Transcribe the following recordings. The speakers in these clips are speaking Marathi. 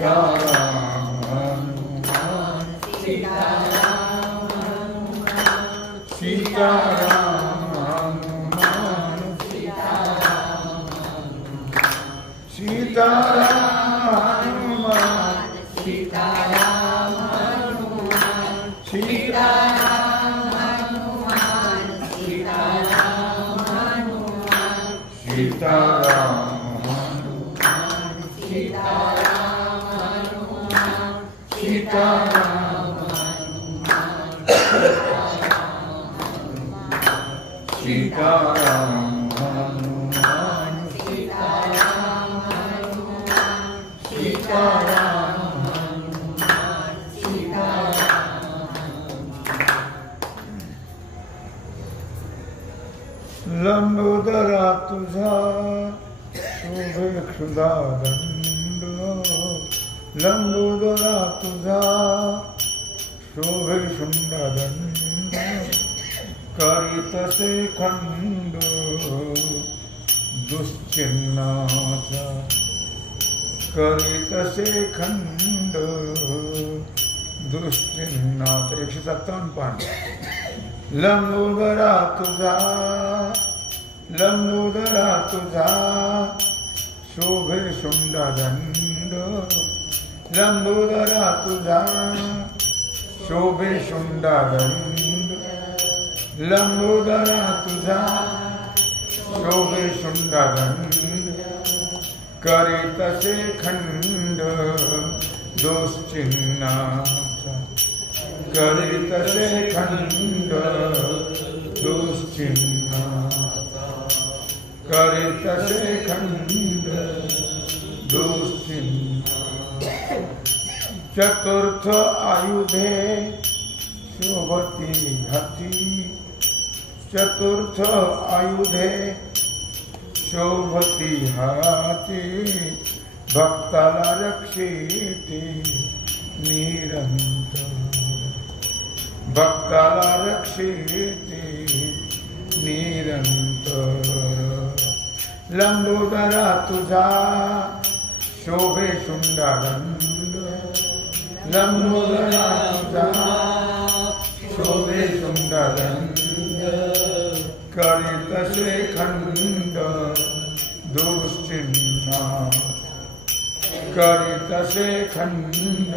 सीताराम हनुमान सीताराम हनुमान सीताराम हनुमान सीताराम हनुमान सीताराम हनुमान सीताराम हनुमान सीताराम हनुमान सीताराम हनुमान सीताराम हनुमान सीताराम हनुमान सीताराम हनुमान सीताराम हनुमान सीताराम हनुमान सीताराम लंबोदरा तुझा शोभे क्षुधादंड लंबोदरा तुझा शोभे शुंडदंड करीतसे खंड दुश्चिन्हाचा करीतसे खंड दुश्चिन्हाचा 157 पान लंबोदरा तुझा शोभे शुंडदंड लंबोदरा तुझा शोभे शुंडदंड लंबोदरा तुझा शोभे शुंडदंड करीतसे खंड दुश्चिन्हाचा करीतसे खंड दुश्चिन्हाचा करीतसे खंड दुश्चिन्हाचा चतुर्थ आयुधे शोभती घाती चतुर्थ आयुधे शोभती हाती भक्ताला रक्षिते निरंतर भक्ताला रक्षिते निरंतर लंबोदरा तुझा शोभे शुंडदंड लंबोदरा तुझा शोभे शुंडदंड करीतसे खंड दुश्चिन्हा करीतसे खंड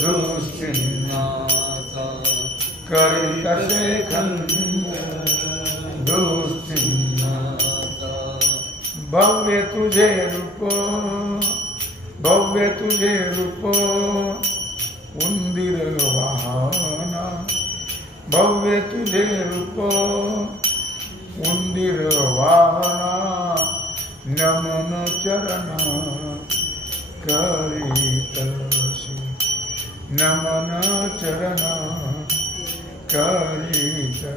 दुश्चिन्हा करीतसे खंड दुश्चिन्हा भव्य तुझे रूप उंदीर वाहना भव्य तुझे रूप उंदीर वाहना नमन चरण करीतसे नमन चरण करीतसे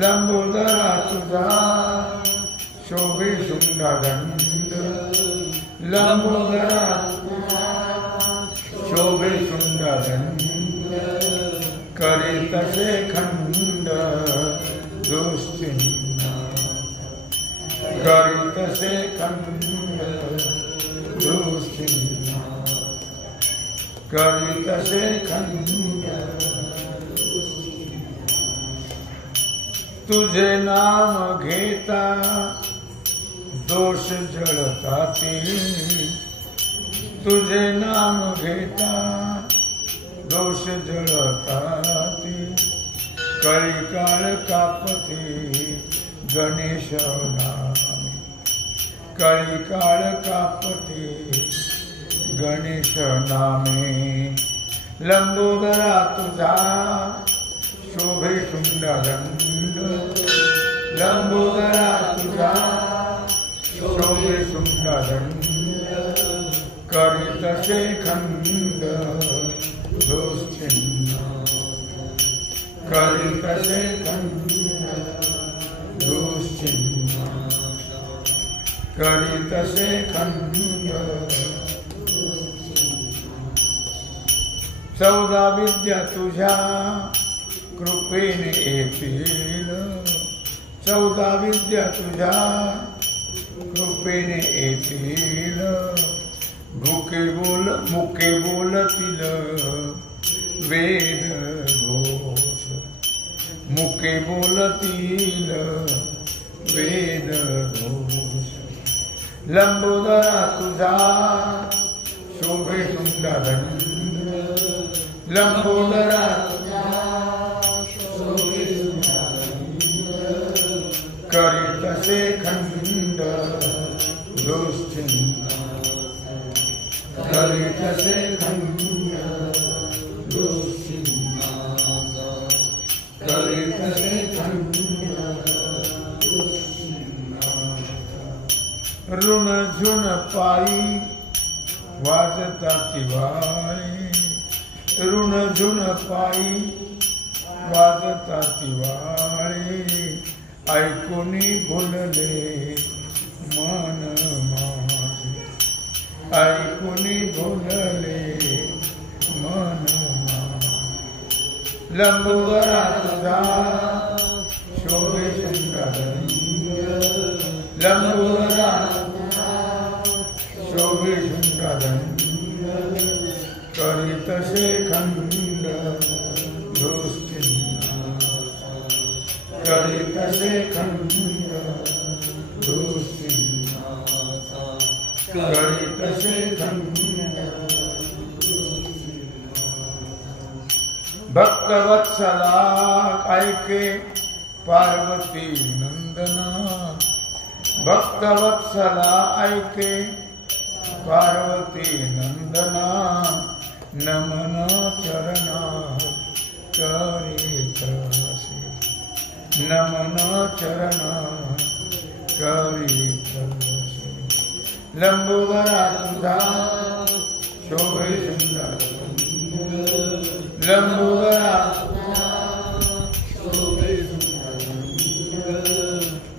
लंबोदरा तुझा शोभे शुंडदंड लंबोदरा तुझा शोभे शुंडदंड करीतसे खंड दुश्चिन्हा करीतसे खंड दुश्चिन्हा करीतसे खंड तुझे नाम घेता दोष जळताती तुझे नाम घेता दोष जळताती कळीकाळ कापते गणेश नामे कळीकाळ कापते गणेश नामे लंबोदरा तुझा शोभे शुंडदंड लंबोदरा तुझा शोभे शुंडदंड करीतसे खंड दुश्चिन्हा करीतसे खंड दुश्चिन्हा करीतसे खंड 14 विद्या तुझ्या कृपेने येतील 14 विद्या तुझ्या कृपेने येतील मुके बोलतील वेद घोष, मुके बोलतील वेद घोष. लंबोदरा तुझा शोभे सुंदरंग, लंबोदरा करीत से खंड दुश्चिंता, करीत से खंड दुश्चिंता, करीत से खंड दुश्चिंता. ऋण झुण पायी वाजता तिवारी, ऋण झुण पायी वाजता तिवारी. ऐकुनी भुलले मन माझे, ऐकुनी भुलले मन माझे. लंबोदरा तुझा शोभे सुंदरंग, लंबोदरा शोभे सुंदरंग. करीत से खंड दुश्चिंता, करीत से खंड दुश्चिंता, करीत से खंड दुश्चिंता. भक्तवत्सला ऐके पार्वती नंदना, भक्तवत्सला ऐके पार्वती नंदना. नमन चरणा करीत असे, नमन चरणा करीत असे. लंबोदरा तुझा शोभे सुंदरंग, लंबोदरा शोभे सुंदरंग.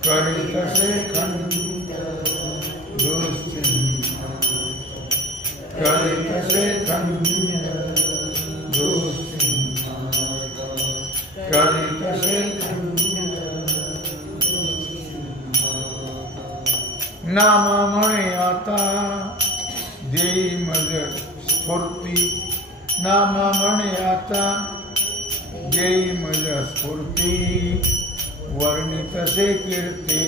करीत से खंड दुश्चिंता, करीत से खंड दुश्चिंता, करीत से खंड दुश्चिंता. नाम म्हणे आता देई मज स्फूर्ती, नाम म्हणे आता देई मज स्फूर्ती. वर्णित से कीर्ती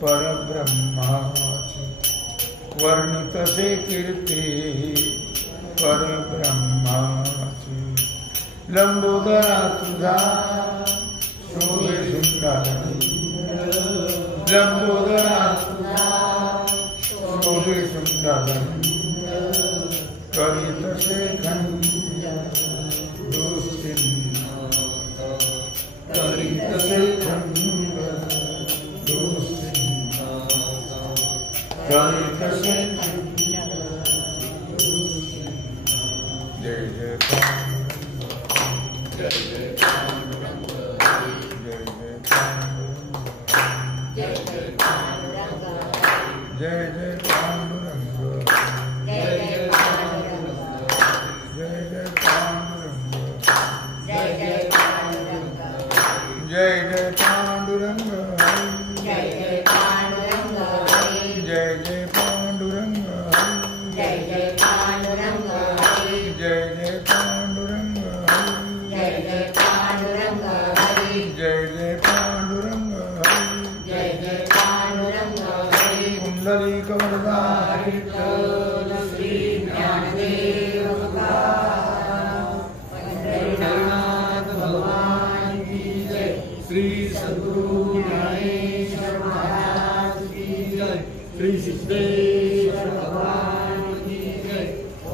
परब्रह्माची, वर्णित से कीर्ती परब्रह्माची. लंबोदरा तुझा शोभे सुंदरंग, लंबोदरा शोभे सुंदरंग. करीत से खंड दुश्चिंता, करीत से खंड दुश्चिंता, करीत से खंड दुश्चिंता. जय जय जय जय जय जय जय जय पांडुरंग, जय जय पांडुरंग, जय जय पांडुरंग, जय जय पांडुरंग, जय जय पांडुरंग, जय जय पांडुरंग, जय जय पांडुरंग, जय जय पांडुरंग, जय जय पांडुरंग, जय जय पांडुरंग, जय जय पांडुरंग. कुंडलिक वरदा विठ्ठल श्री ज्ञानदेव पंढरीनाथ भगवान की जय. श्री सद्गुरु ज्ञानेश्वर महाराज की जय. श्री सिद्धेश्वर भगवान की जय.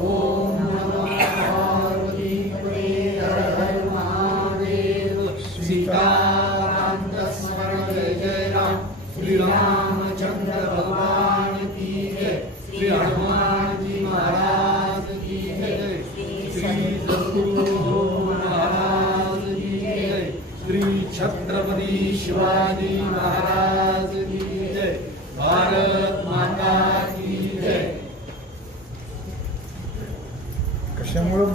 ओम नमः पार्वतीपते हर हर महादेव. सीताराम स्मरण जय जय राम. श्री रामचंद्र भगवान की जय. श्री हनुमान जी महाराज की जय. श्री सद्गुरु महाराज की जय. श्री छत्रपति शिवाजी महाराज की जय. भारत माता की जय. कशामुळे